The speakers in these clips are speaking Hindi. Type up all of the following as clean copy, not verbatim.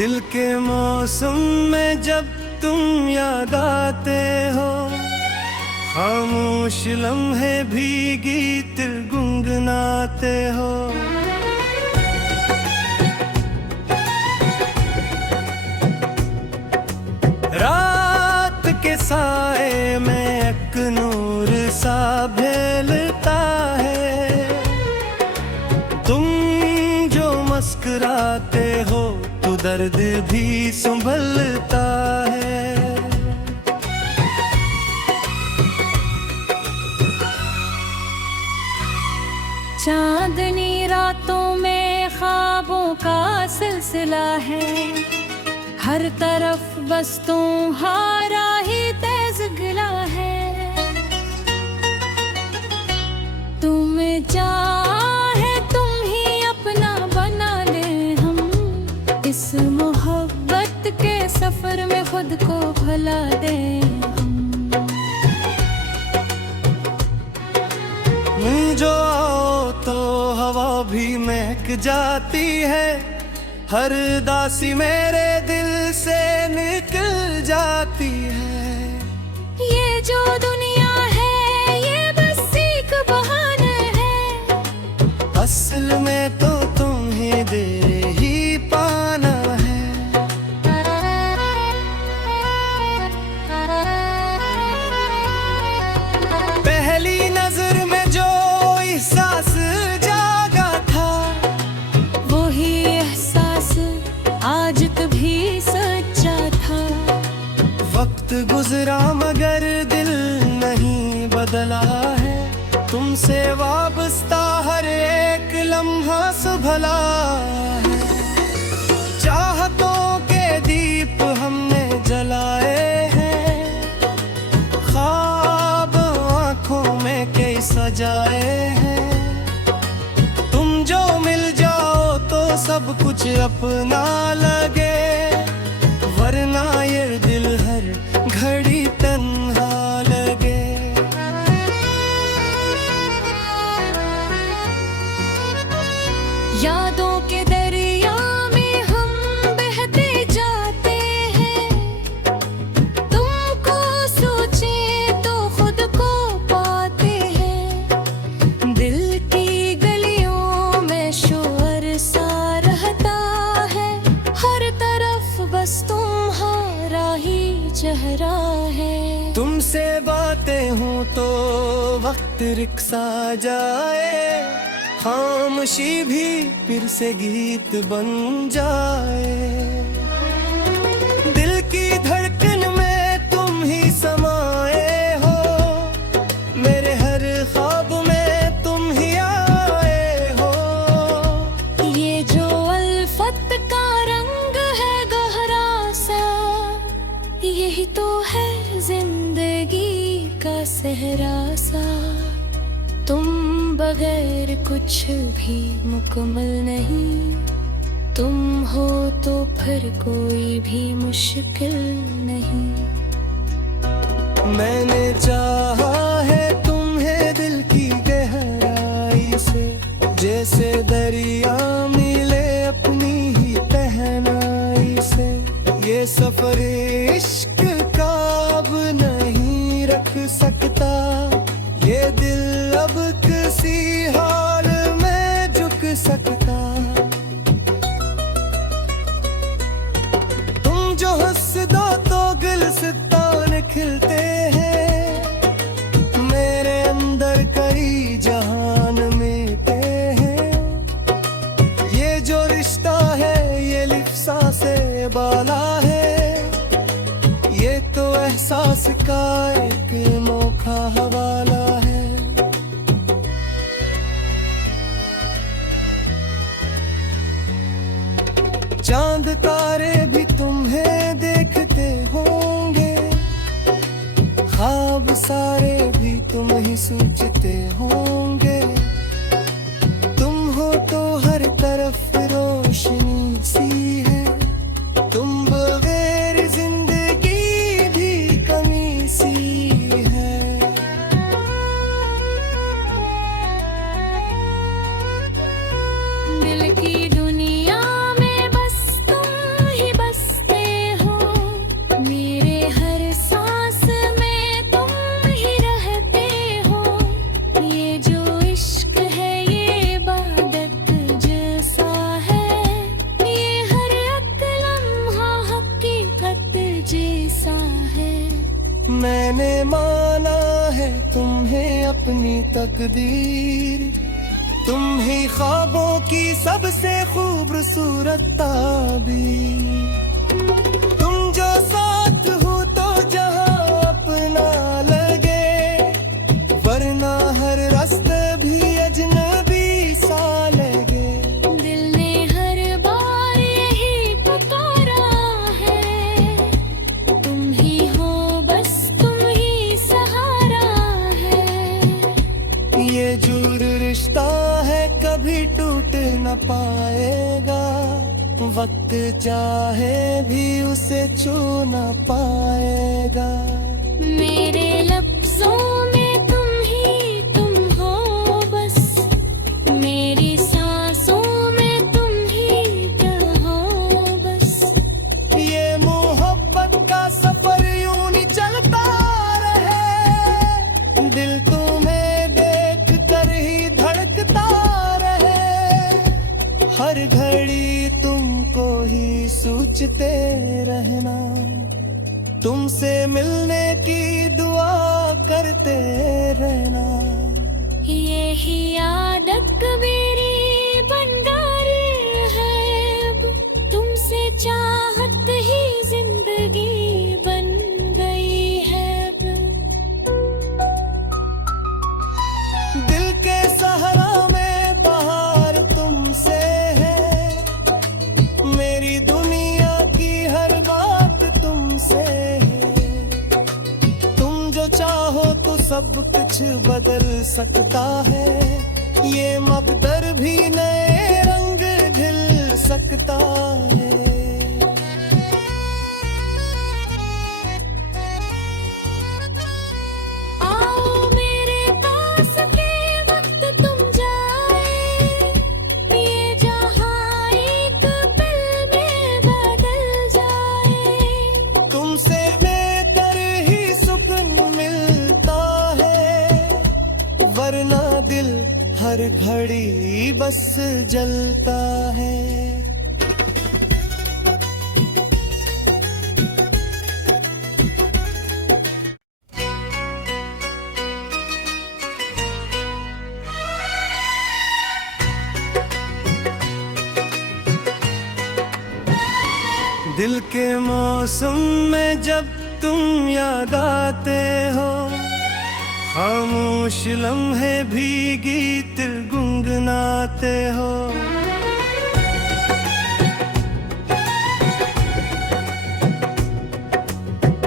दिल के मौसम में जब तुम याद आते हो, खामोश लम्हे भी गीत गुनगुनाते हो। रात के साए में एक नूर सा भेलता है, तुम जो मुस्कुराते हो तो दर्द भी संभलता है। चांदनी रातों में ख्वाबों का सिलसिला है, हर तरफ बस तुम्हारा ही तेज गिला है। तुम चाहे तुम ही अपना बना ले हम, इस मोहब्बत के सफर में खुद को भुला दे हम। जो आओ तो हवा भी महक जाती है, हर दासी मेरे दिल से निकल जाती है। ये जो दुनिया है ये बस एक बहाना है, असल में तो तुम्हें दे ही पाना है। पहली नजर में जो एहसास जागा था, वही एहसास आज भी सच्चा था। वक्त गुजरा मगर दिल नहीं बदला है, तुमसे वाबस्ता हर एक लम्हा सुभला है। चाहतों के दीप हमने जलाए हैं, ख्वाब आँखों में कई सजाए हैं। तुम जो मिल जाओ तो सब कुछ अपना लगे, वरना ये दिल हर घड़ी तन्हा लगे। यादों के दरिया में हम बहते जाते हैं, तुमको सोचे तो खुद को पाते हैं। दिल की गलियों में शोर सा रहता है, हर तरफ बस तुम्हारा ही चेहरा है। तुमसे बातें हूँ तो वक्त रिक्सा जाए, खामोशी भी फिर से गीत बन जाए। दिल की धड़कन में तुम ही समाए हो, मेरे हर ख्वाब में तुम ही आए हो। ये जो अल्फत का रंग है गहरा सा, यही तो है जिंदगी का सहरा सा। तुम बगैर कुछ भी मुकम्मल नहीं, तुम हो तो फिर कोई भी मुश्किल नहीं। मैंने चाहा है तुम्हें दिल की गहराई से, जैसे दरिया मिले अपनी ही तहनाई से। ये सफर इश्क का अब नहीं रख सकता, ये दिल अब किसी हाल में झुक सकता। तुम जो हंस दो तो गुलसितान खिलते हैं, मेरे अंदर कई जहान मिलते हैं। ये जो रिश्ता है ये लिफ्सा से बाला है, ये तो एहसास का एक अनोखा हवाला है। चांद तारे भी तुम्हें देखते होंगे, ख्वाब सारे भी तुम ही सोचते होंगे। तुम हो तो हर तरफ रोशनी सी है, तुम बगैर जिंदगी भी कमी सी है। दिल की दुनिया में बस तुम ही मैंने माना है तुम्हें अपनी तकदीर। तुम ही ख्वाबों की सबसे खूबसूरत ताबीर। तुम जो साथ हो तो जहां अपना लगे, वरना हर रास्ते भी अजनबी सा लगे। दिल ने हर बार यही पुकारा है, तुम ही हो बस तुम ही सहारा है। ये जुड़ रिश्ता है कभी टूट न पाएगा, वक्त चाहे भी उसे छू न पाएगा। मेरे लफ्जों में तुम हो बस, मेरी सांसों में तुम ही रहो बस। ये मोहब्बत का सफर यूं ही चलता रहे, दिल तुम्हें देख कर ही धड़कता रहे। हर घड़ी तुमको ही सोचते रहना, तुमसे मिलने की दुआ करते रहना। यही आदत मेरी बन गई है अब, तुमसे चाहत ही जिंदगी बन गई है अब। दिल के सहरा में बहार तुमसे है, मेरी दुनिया की हर बात तुमसे है। तुम जो चाहो तो सब कुछ बदल सकता है, ये मकदर भी नए रंग ढिल सकता है। आओ मेरे पास के वक्त तुम जाए, ये जहां एक पल में बदल जाए। तुमसे लेकर ही सुकून मिलता है, वरना दिल हर घड़ी बस जलता है। दिल के मौसम में जब तुम याद आते हो, खामोश लम्हे भी गीत गुनगुनाते हो।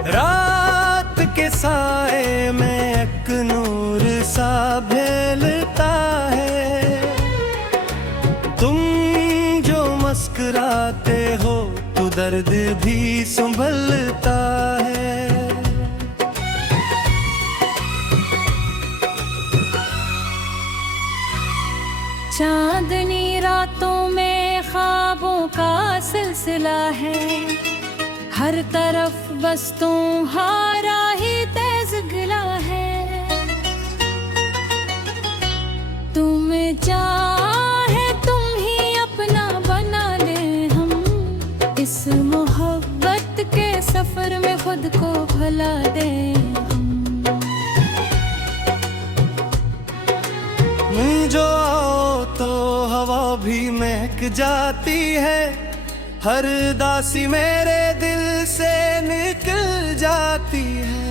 रात के साए में एक नूर सा भेलता है, तुम जो मुस्कुराते हो तो दर्द भी संभलता है। चांदनी रातों में ख्वाबों का सिलसिला है, हर तरफ बस तुम्हारा ही तेज गिला है। तुम चाहे तुम ही अपना बना ले हम, इस मोहब्बत के सफर में खुद को भुला दे हम। जो आओ तो हवा भी महक जाती है, हर दासी मेरे दिल से निकल जाती है।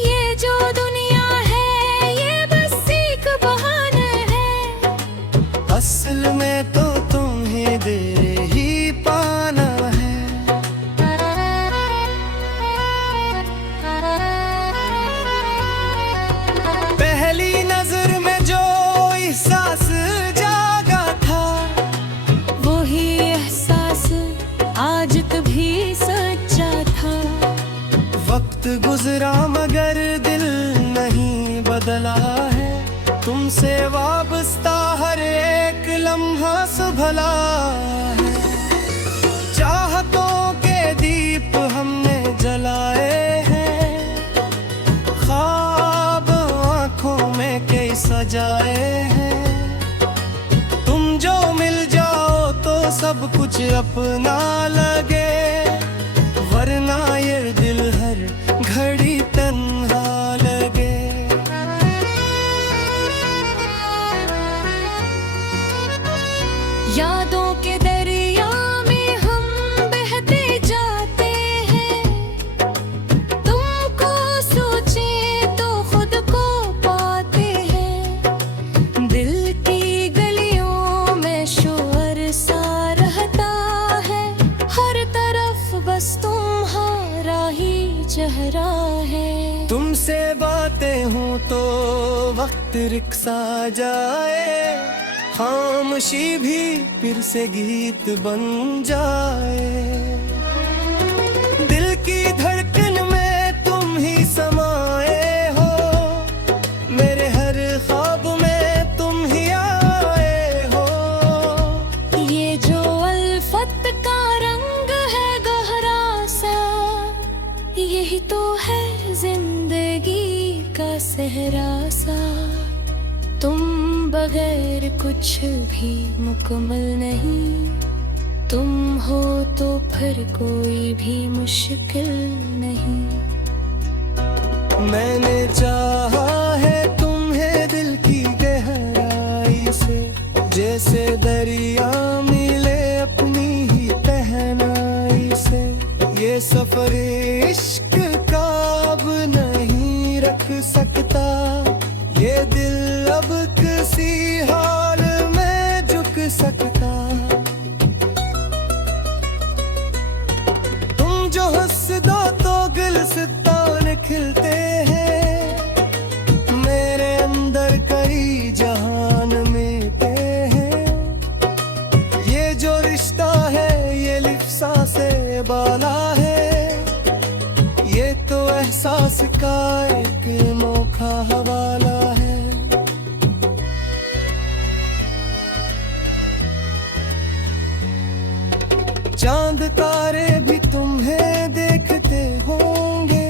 ये जो दुनिया है ये बस एक बहाना है, असल में तो तुम्हें दे ही पाना है। पहली नजर में जो एहसास जागा था, वही एहसास आज भी सच्चा था। वक्त गुजरा मगर दिल नहीं बदला है, तुमसे वाबस्ता हर एक लम्हा सुभला है। चाहतों के दीप हमने जलाए हैं, ख्वाब आँखों में कई सजाए हैं। तुम जो मिल जाओ तो सब कुछ अपना लगे, वरना ये दिल हर घड़ी तन तुमसे बातें हूँ तो वक्त रिक्सा जाए, खामोशी भी फिर से गीत बन जाए। दिल की धड़कन में तुम ही समाए हो, मेरे हर ख्वाब में तुम ही आए हो। ये जो अल्फत का रंग है गहरा सा, यही तो है जिंदगी का सहरा सा। तुम बगैर कुछ भी मुकम्मल नहीं, तुम हो तो फिर कोई भी मुश्किल नहीं। मैंने चाहा है तुम्हें दिल की गहराई से, जैसे दरिया मिले अपनी ही तहनाई से। ये सफर इश्क का अब नहीं रख सकता, ये दिल अब किसी हाल में झुक सकता। तुम जो हंस दो तो गुलसितान खिलते हैं, मेरे अंदर कई जहान मिलते हैं। ये जो रिश्ता है ये लिफ्सा से बाला है, ये तो एहसास का एक अनोखा हवाला है। चांद तारे भी तुम्हें देखते होंगे,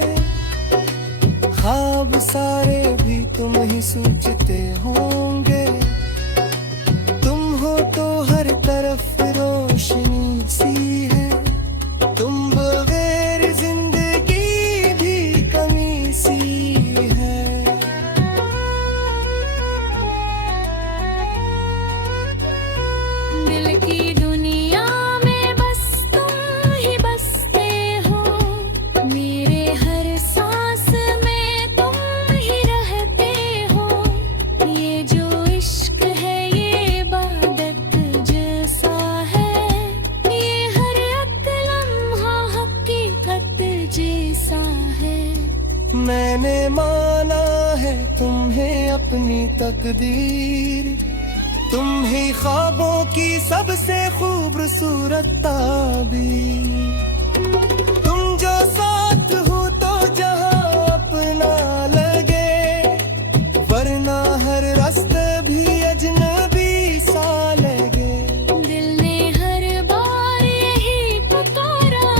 ख्वाब सारे भी तुम ही सोचते होंगे। तुम हो तो हर तरफ रोशनी सी है, तुम बगैर जिंदगी भी कमी सी है। दिल की दुनिया में बस तुम ही बसते हो, मेरे हर सांस में तुम ही रहते हो। ये जो इश्क है ये इबादत जैसा है, ये हर एक लम्हा हकीकत जैसा है। मैंने माना है तुम्हें अपनी तकदीर, तुम ही ख्वाबों की सबसे खूबसूरत ताबीर। तुम जो साथ हो तो जहां अपना लगे, वरना हर रास्ते भी अजनबी सा लगे। दिल ने हर बार यही पुकारा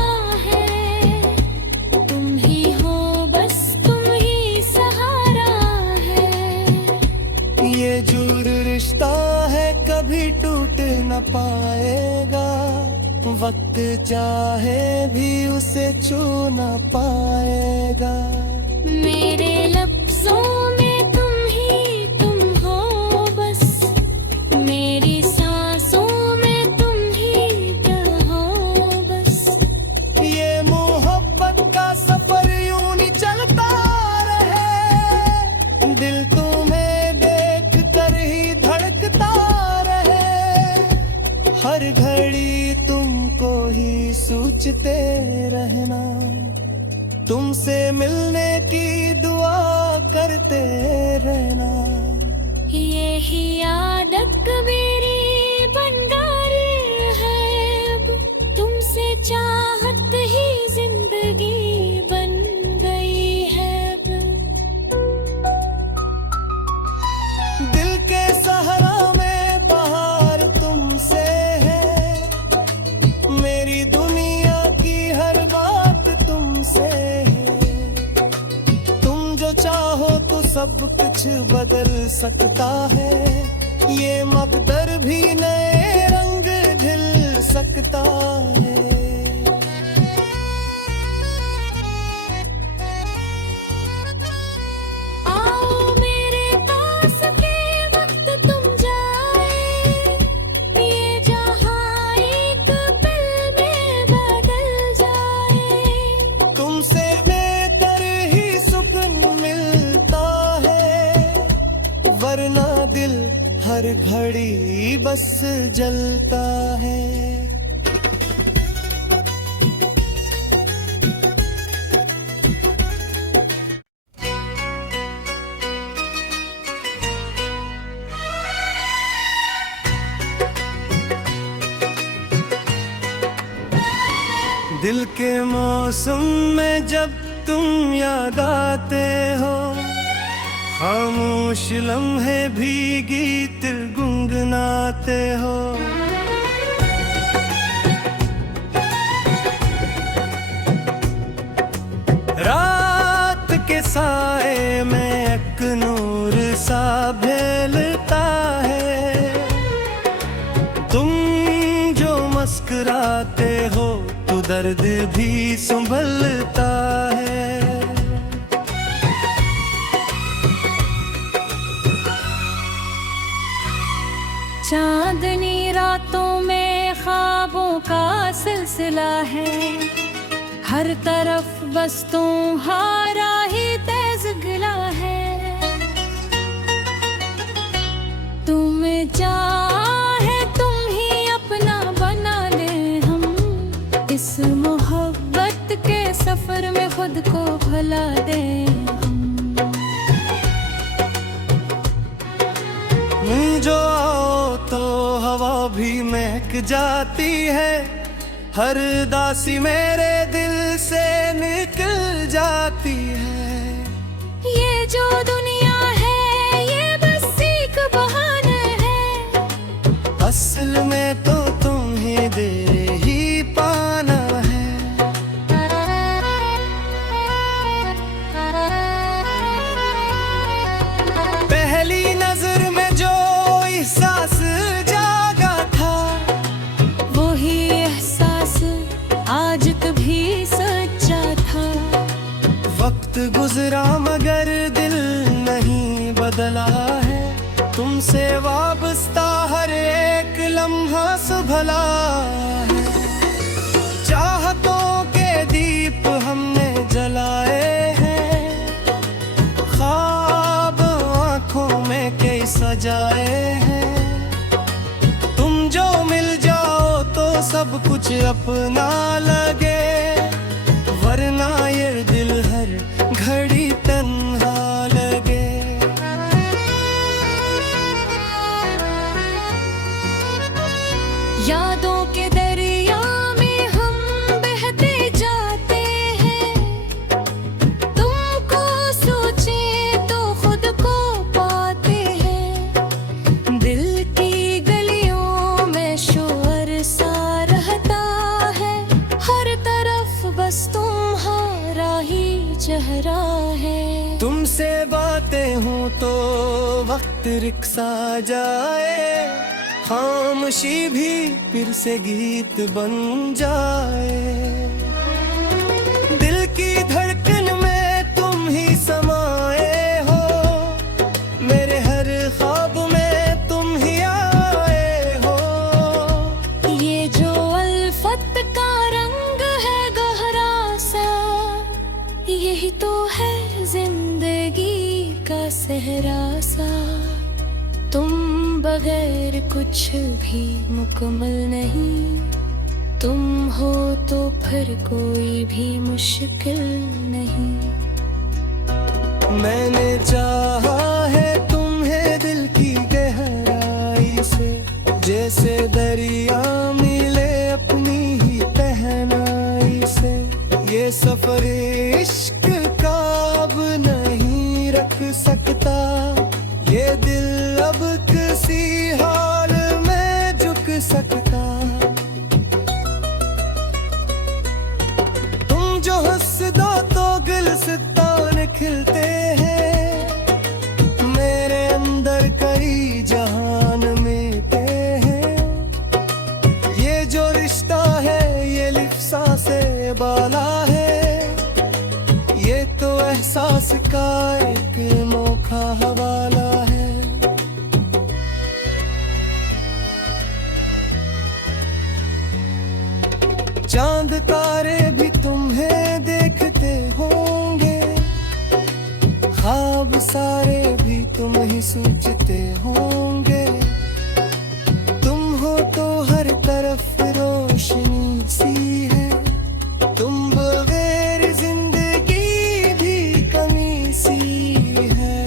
है, तुम ही हो बस तुम ही सहारा है। ये जुर रिश्ता है कभी टूट न पाएगा, वक्त चाहे भी उसे छू न पाएगा। मेरे लफ्जों में तुम हो बस, मेरी सांसों में तुम ही रहो बस। ये मोहब्बत का सफर यूं ही चलता रहे, दिल तुम्हें देख कर ही धड़कता रहे। हर घड़ी तुमको ही सोचते रहना, तुमसे मिलने की दुआ करते रहना। यही आदत मेरी बन गई है अब, तुमसे चाहत ही जिंदगी बन गई है अब। दिल के सहरा में बहार तुमसे है, मेरी दुनिया की हर बात तुमसे है। तुम जो चाहो तो सब कुछ बदल सकता है, ये मकदर भी नए रंग ढिल सकता है। आओ मेरे पास के वक्त तुम जाए, ये जहां एक पल में बदल जाए। तुमसे बेहतर ही सुकून मिलता है, वरना दिल हर घड़ी बस जलता है। दिल के मौसम में जब तुम याद आते हो, खामोश लम्हे भी गीत गुनगुनाते हो। रात के साए में एक नूर सा भेलता है, तुम जो मुस्कुराते हो तो दर्द भी संभलता है। चांदनी रातों में ख्वाबों का सिलसिला है, हर तरफ बस तुम्हारा ही तेज गिला है। तुम्हें चाहे तुम ही अपना बना ले हम, इस मोहब्बत के सफर में खुद को भुला दे हम। जो आओ तो हवा भी महक जाती है, हर दासी मेरे दिल से निकल जाती है। ये जो दुनिया है ये बस एक बहाना है, असल में तो तुम्हें दे ही पाना है। पहली नजर में जो एहसास जागा था, वही एहसास आज कभी सच्चा था। वक्त गुजरा मगर दिल नहीं बदला है, तुमसे वाबस्ता हर एक लम्हा सुभला है। चाहतों के दीप हमने जलाए हैं, ख्वाब आँखों में कई सजाए हैं। तुम जो मिल जाओ तो सब कुछ अपना लगे, वरना ये दिल हर घड़ी तन्हा लगे। यादों के दरिया में हम बहते जाते हैं, तुमको सोचे तो खुद को पाते हैं। दिल की गलियों में शोर सा रहता है, हर तरफ बस तुम्हारा ही चेहरा है। तुमसे बातें हूँ तो वक्त रिक्सा जाए, खामोशी भी फिर से गीत बन जाए। दिल की धड़कन में तुम ही समाए हो, मेरे हर ख्वाब में तुम ही आए हो। ये जो अल्फत का रंग है गहरा सा, यही तो है जिंदगी का सहरा सा। तुम बगैर कुछ भी मुकम्मल नहीं, तुम हो तो फिर कोई भी मुश्किल नहीं। मैंने चाहा है तुम्हें दिल की गहराई से, जैसे दरिया मिले अपनी ही पहनाई से। ये सफर इश्क का अब नहीं रख सकता, ये दिल अब किसी हाल में झुक सकता। तुम जो हंस दो तो गुलसितान खिलते हैं, मेरे अंदर कई जहान मिलते हैं। ये जो रिश्ता है ये लिफ्सा से बाला है, ये तो एहसास का एक अनोखा हवाला है। चांद तारे भी तुम्हें देखते होंगे, ख्वाब सारे भी तुम ही सोचते होंगे। तुम हो तो हर तरफ रोशनी सी है, तुम बगैर जिंदगी भी कमी सी है।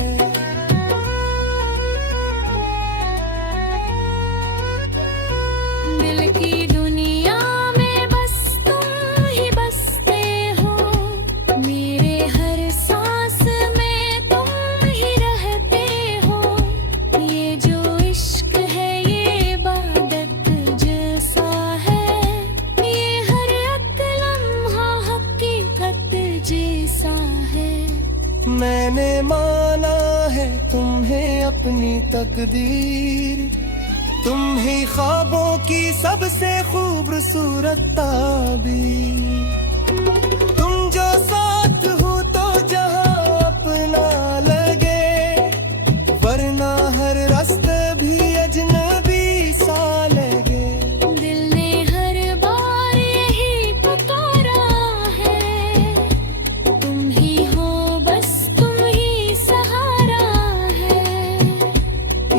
दिल की दुनिया में बस तुम ही मैंने माना है तुम्हें अपनी तकदीर, तुम ही ख्वाबों की सबसे खूबसूरत ताबीर। तुम जो साथ हो तो जहां अपना लगे, वरना हर रास्ते भी अजनबी सा लगे। दिल ने हर बार यही पुकारा है, तुम ही हो बस तुम ही सहारा है।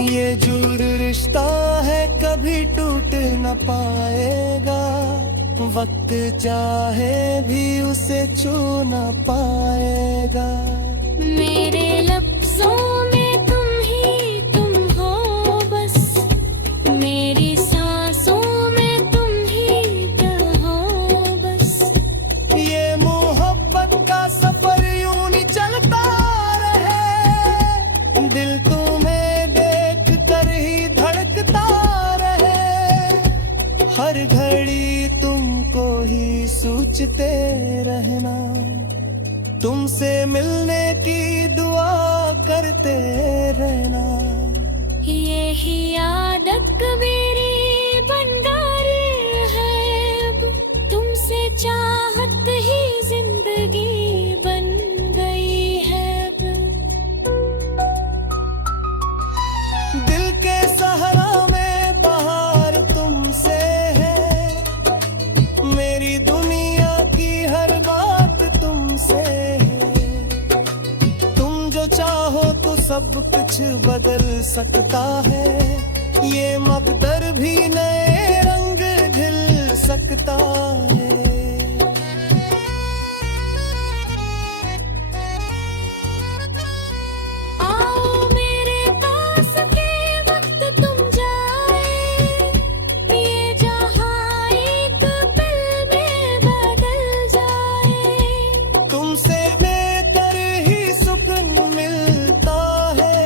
ये जुड़ रिश्ता है कभी टूट न पाएगा, वक्त चाहे भी उसे छू न पाएगा। मेरे लफ्जों में तुम हो बस, मेरी सांसों में तुम ही रहो बस। ये मोहब्बत का सफर यूं नहीं चलता रहे, दिल तुम्हें देख कर ही धड़कता रहे। हर घड़ी तुमको ही सोचते रहना, तुमसे मिलने की दुआ करते रहना। यही आदत मेरी बंगार है, अब तुमसे चाहत ही जिंदगी बन गई है अब। दिल के सहरा में बहार तुमसे है, मेरी दुनिया की हर बात तुमसे है। तुम जो चाहो तो सब कुछ बदल सकता है, ये मकदर भी नए रंग ढिल सकता है। आओ मेरे पास के वक्त तुम जाए, ये जहां एक पल में बदल जाए। तुमसे बेहतर ही सुकून मिलता है,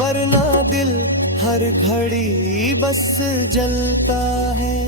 वरना दिल हर घड़ी बस जलता है।